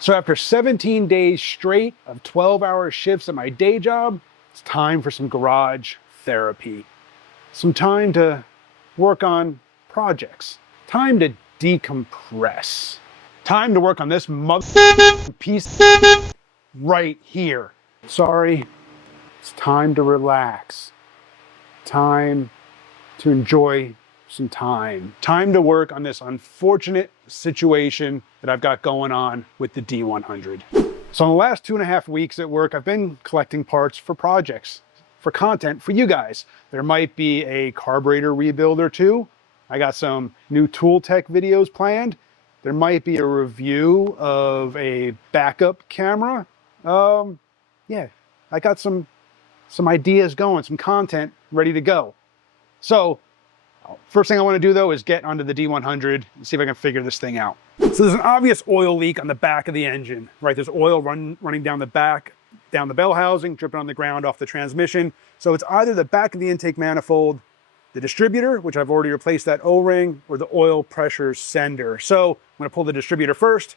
So after 17 days straight of 12-hour shifts at my day job, it's time for some garage therapy. Some time to work on projects. Time to decompress. Time to work on this piece right here. Sorry, it's time to relax. Time to enjoy some time. Time to work on this unfortunate situation that I've got going on with the D100. So in the last 2.5 weeks at work, I've been collecting parts for projects, for content for you guys. There might be a carburetor rebuild or two. I got some new tool tech videos planned. There might be a review of a backup camera. Yeah, I got some ideas going, some content ready to go. So first thing I want to do though is get onto the D100 and see if I can figure this thing out. So there's an obvious oil leak on the back of the engine, right? There's oil running down the back, down the bell housing, dripping on the ground off the transmission. So it's either the back of the intake manifold, the distributor, which I've already replaced that O-ring, or the oil pressure sender. So I'm going to pull the distributor first,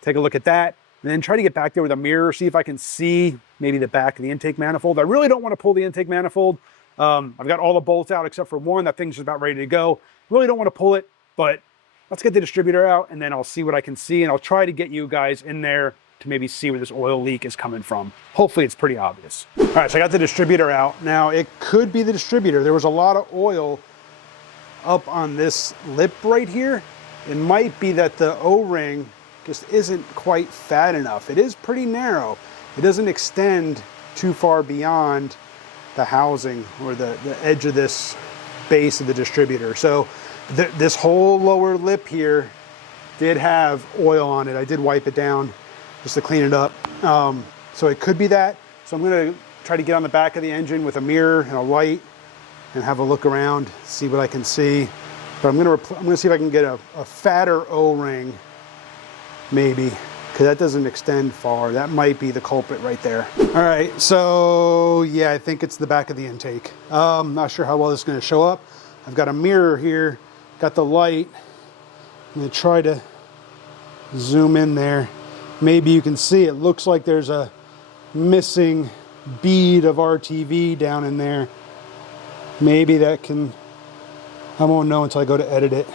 take a look at that, and then try to get back there with a mirror, see if I can see maybe the back of the intake manifold. I really don't want to pull the intake manifold. I've got all the bolts out except for one. That thing's just about ready to go. Really don't want to pull it, but let's get the distributor out and then I'll see what I can see, and I'll try to get you guys in there to maybe see where this oil leak is coming from. Hopefully it's pretty obvious. All right, so I got the distributor out. Now it could be the distributor. There was a lot of oil up on this lip right here. It might be that the O-ring just isn't quite fat enough. It is pretty narrow. It doesn't extend too far beyond the housing or the edge of this base of the distributor. So this whole lower lip here did have oil on it. I did wipe it down just to clean it up. So it could be that. So I'm gonna try to get on the back of the engine with a mirror and a light and have a look around, see what I can see. But I'm gonna see if I can get a fatter O-ring maybe, because that doesn't extend far. That might be the culprit right there. All right, so yeah, I think it's the back of the intake. Not sure how well this is gonna show up. I've got a mirror here, got the light. I'm gonna try to zoom in there. Maybe you can see it looks like there's a missing bead of RTV down in there. Maybe that can, I won't know until I go to edit it,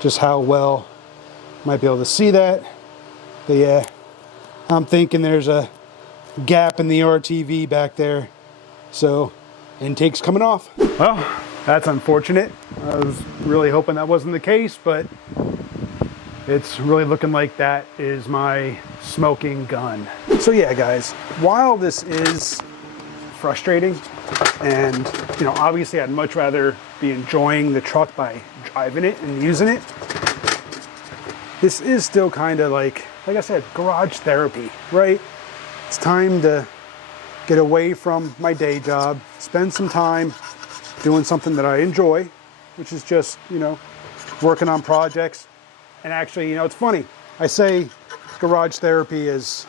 just how well I might be able to see that. But yeah, I'm thinking there's a gap in the RTV back there. So intake's coming off. Well, that's unfortunate. I was really hoping that wasn't the case, but it's really looking like that is my smoking gun. So yeah, guys, while this is frustrating and, you know, obviously I'd much rather be enjoying the truck by driving it and using it, this is still kind of like I said, garage therapy, right? It's time to get away from my day job, spend some time doing something that I enjoy, which is just, you know, working on projects. And actually, you know, it's funny. I say garage therapy is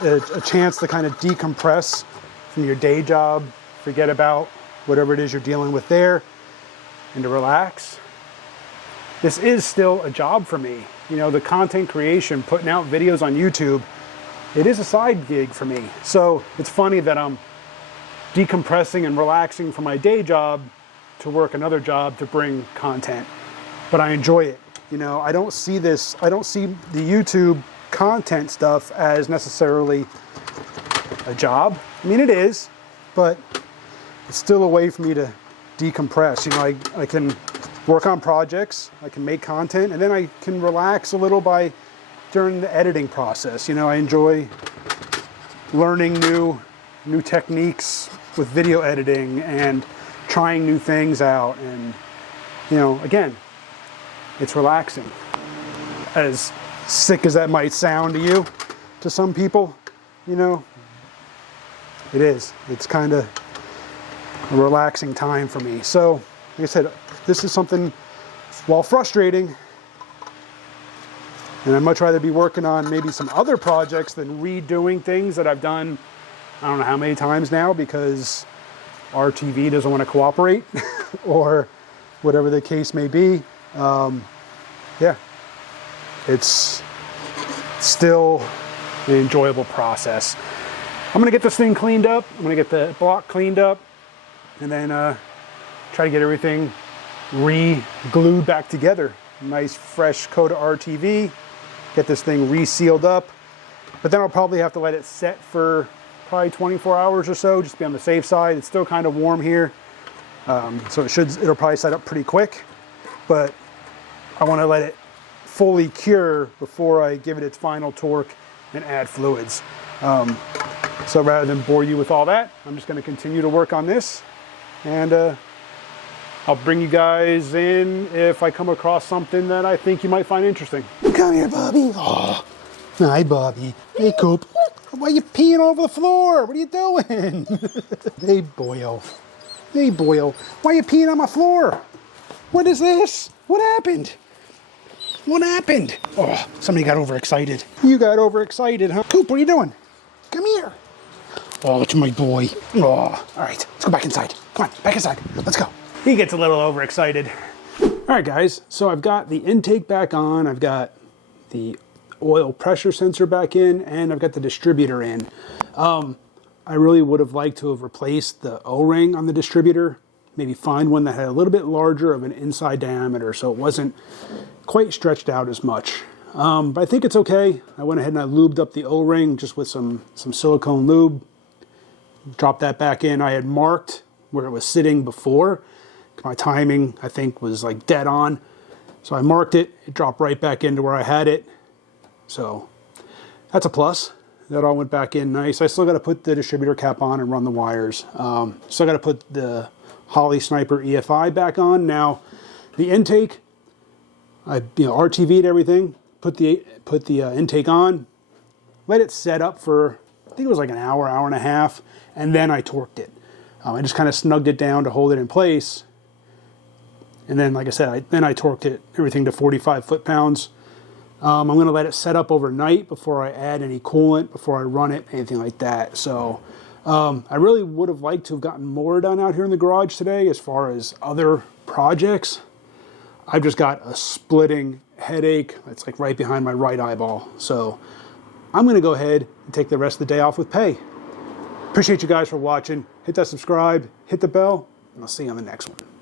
a chance to kind of decompress from your day job, forget about whatever it is you're dealing with there, and to relax. This is still a job for me. You know, the content creation, putting out videos on YouTube, it is a side gig for me. So it's funny that I'm decompressing and relaxing from my day job to work another job to bring content, but I enjoy it. You know, I don't see the YouTube content stuff as necessarily a job. I mean, it is, but it's still a way for me to decompress. You know, I can work on projects, I can make content, and then I can relax a little during the editing process. You know, I enjoy learning new techniques with video editing and trying new things out. And, you know, again, it's relaxing. As sick as that might sound to you, to some people, you know, it is. It's kind of a relaxing time for me. So, like I said, this is something, while frustrating, and I'd much rather be working on maybe some other projects than redoing things that I've done, I don't know how many times now, because RTV doesn't want to cooperate or whatever the case may be. Yeah, it's still an enjoyable process. I'm gonna get this thing cleaned up. I'm gonna get the block cleaned up, and then try to get everything re-glued back together. Nice fresh coat of RTV. Get this thing re-sealed up. But then I'll probably have to let it set for probably 24 hours or so, just to be on the safe side. It's still kind of warm here, so it'll probably set up pretty quick. But I want to let it fully cure before I give it its final torque and add fluids. So rather than bore you with all that, I'm just going to continue to work on this, and I'll bring you guys in if I come across something that I think you might find interesting. Come here, Bobby. Oh, hi, Bobby. Hey, Coop. Why are you peeing all over the floor? What are you doing? Hey, boyo. Hey, boyo. Why are you peeing on my floor? What is this? What happened? What happened? Oh, somebody got overexcited. You got overexcited, huh? Coop, what are you doing? Come here. Oh, it's my boy. Oh, all right, let's go back inside. Come on, back inside. Let's go. He gets a little overexcited. All right, guys, so I've got the intake back on. I've got the oil pressure sensor back in, and I've got the distributor in. I really would have liked to have replaced the O-ring on the distributor, maybe find one that had a little bit larger of an inside diameter so it wasn't quite stretched out as much. But I think it's okay. I went ahead and I lubed up the O-ring just with some silicone lube. Dropped that back in. I had marked where it was sitting before. My timing, I think, was like dead on. So I marked it. It dropped right back into where I had it. So that's a plus. That all went back in nice. I still got to put the distributor cap on and run the wires. Still got to put the Holley Sniper EFI back on. Now, the intake, I RTV'd everything. Put the intake on. Let it set up for, I think it was like an hour, hour and a half, and then I torqued it. I just kind of snugged it down to hold it in place. And then, like I said, I torqued it, everything to 45 foot-pounds. I'm going to let it set up overnight before I add any coolant, before I run it, anything like that. So I really would have liked to have gotten more done out here in the garage today as far as other projects. I've just got a splitting headache. It's like right behind my right eyeball. So I'm going to go ahead and take the rest of the day off with pay. Appreciate you guys for watching. Hit that subscribe, hit the bell, and I'll see you on the next one.